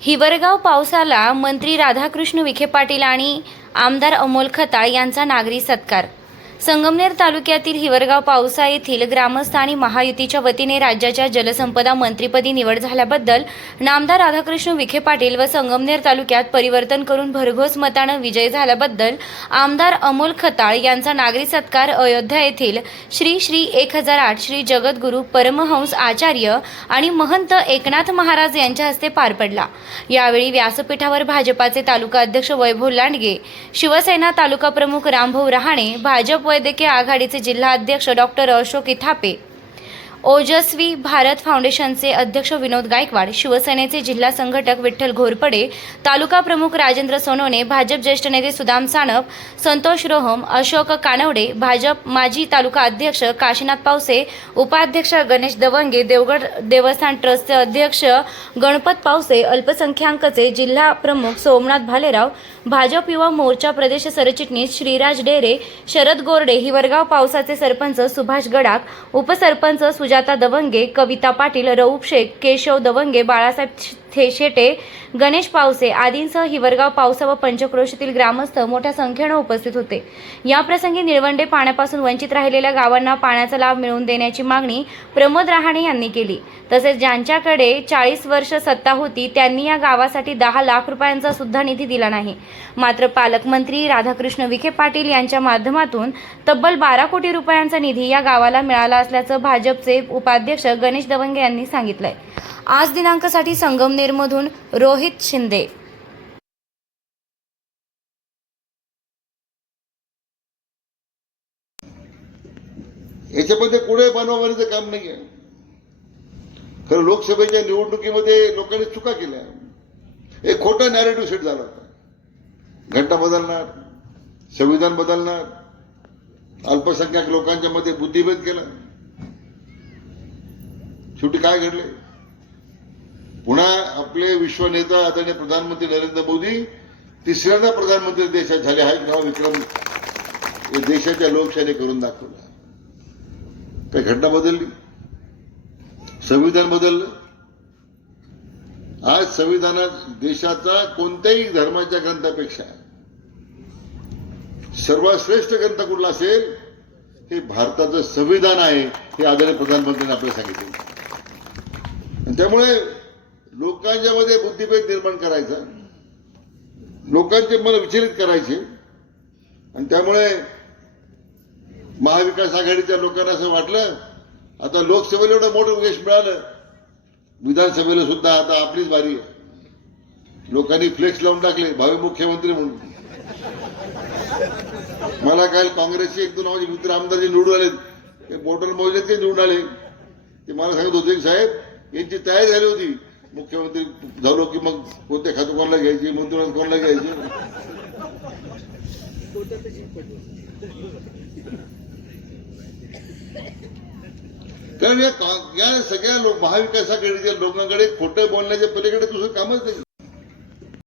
हिवरगाव पावसाला मंत्री राधाकृष्ण विखे पाटील आणि आमदार अमोल खताळ यांचा नागरी सत्कार संगमनेर तालुक्यातील हिवरगाव पावसा येथील ग्रामस्थ आणि महायुतीच्या वतीने राज्याच्या जलसंपदा मंत्रीपदी निवड झाल्याबद्दल नामदार राधाकृष्ण विखे पाटील व संगमनेर तालुक्यात परिवर्तन करून भरघोस मतानं विजय झाल्याबद्दल आमदार अमोल खताळ यांचा नागरी सत्कार अयोध्या येथील श्री श्री एक हजार आठ श्री जगद्गुरू परमहंस आचार्य आणि महंत एकनाथ महाराज यांच्या हस्ते पार पडला. यावेळी व्यासपीठावर भाजपाचे तालुका अध्यक्ष वैभव लांडगे शिवसेना तालुका प्रमुख रामभाऊ रहाणे भाजप वैद्यकीय आघाडीचे जिल्हा अध्यक्ष डॉक्टर अशोक इथापे ओजस्वी भारत फाउंडेशनचे अध्यक्ष विनोद गायकवाड शिवसेनेचे जिल्हा संघटक विठ्ठल घोरपडे तालुका प्रमुख राजेंद्र सोनवणे भाजप ज्येष्ठ नेते सुदाम सानप संतोष रोहम अशोक कानवडे भाजप माजी तालुका अध्यक्ष काशीनाथ पावसे उपाध्यक्ष गणेश दवंगे देवगड देवस्थान ट्रस्टचे अध्यक्ष गणपत पावसे अल्पसंख्याकचे जिल्हा प्रमुख सोमनाथ भालेराव भाजप युवा मोर्चा प्रदेश सरचिटणीस श्रीराज डेरे शरद गोरडे हिवरगाव पावसाचे सरपंच सुभाष गडाख उपसरपंच सुजाता दवंगे कविता पाटील रऊफ शेख केशव दवंगे बाळासाहेब थेशेटे गणेश पावसे आदींसह हिवरगाव पावसा व पंचक्रोशीतील ग्रामस्थ मोठ्या संख्येनं उपस्थित होते. याप्रसंगी निळवंडे पाण्यापासून वंचित राहिलेल्या गावांना पाण्याचा लाभ मिळवून देण्याची मागणी प्रमोद रहाणे यांनी केली. तसेच ज्यांच्याकडे चाळीस वर्ष सत्ता होती त्यांनी या गावासाठी दहा लाख रुपयांचा सुद्धा निधी दिला नाही. मात्र पालकमंत्री राधाकृष्ण विखे पाटील यांच्या माध्यमातून तब्बल बारा कोटी रुपयांचा निधी या गावाला मिळाला असल्याचं भाजपचे उपाध्यक्ष गणेश दवंगे यांनी सांगितलंय. आज दिनांकासाठी संगमनेरमधून रोहित शिंदे. याच्यामध्ये कुठे बनवाबरीचं काम नाही आहे कारण लोकसभेच्या निवडणुकीमध्ये लोकांनी चुका केल्या. एक खोटा नॅरेटिव्ह सेट झाला होता. घटना बदलणार संविधान बदलणार अल्पसंख्याक लोकांच्या मध्ये बुद्धिभेद केला. शेवटी काय घडले? पुन्हा आपले विश्वनेता आदरणीय प्रधानमंत्री नरेंद्र मोदी तिसऱ्यांदा प्रधानमंत्री देशात झाले हा एक नवा विक्रम देशाच्या लोकशाही करून दाखवला. काय घटना बदलली. संविधान बदललं. आज संविधानात देशाचा कोणत्याही धर्माच्या ग्रंथापेक्षा सर्वात श्रेष्ठ ग्रंथ कुठला असेल हे भारताचं संविधान आहे हे आदरणीय प्रधानमंत्र्यांनी आपल्याला सांगितले. आणि त्यामुळे लोकांच्या मध्ये बुद्धिभेद निर्माण करायचा. लोकांचे मन विचलित करायचे. आणि त्यामुळे महाविकास आघाडीच्या लोकांना असं वाटलं आता लोकसभेला एवढं मोठं यश मिळालं. विधानसभेला सुद्धा आता आपलीच बारी आहे. लोकांनी फ्लेक्स लावून टाकले भावी मुख्यमंत्री म्हणून. मला काल काँग्रेसचे एक दोन माझे मित्र आमदार जे निवडून आले ते बोटल मोजलेत ते निवडून आले. ते मला सांगत होते की साहेब यांची तयारी झाली होती. मुख्यमंत्री झालो की मग कोणत्या खातं कोणाला घ्यायची मंत्रिमंडळ कोणाला घ्यायची? कारण या का- या सगळ्या लोक महाविकासाकडे लोकांकडे खोटं बोलण्याच्या पलीकडे दुसरं कामच नाही.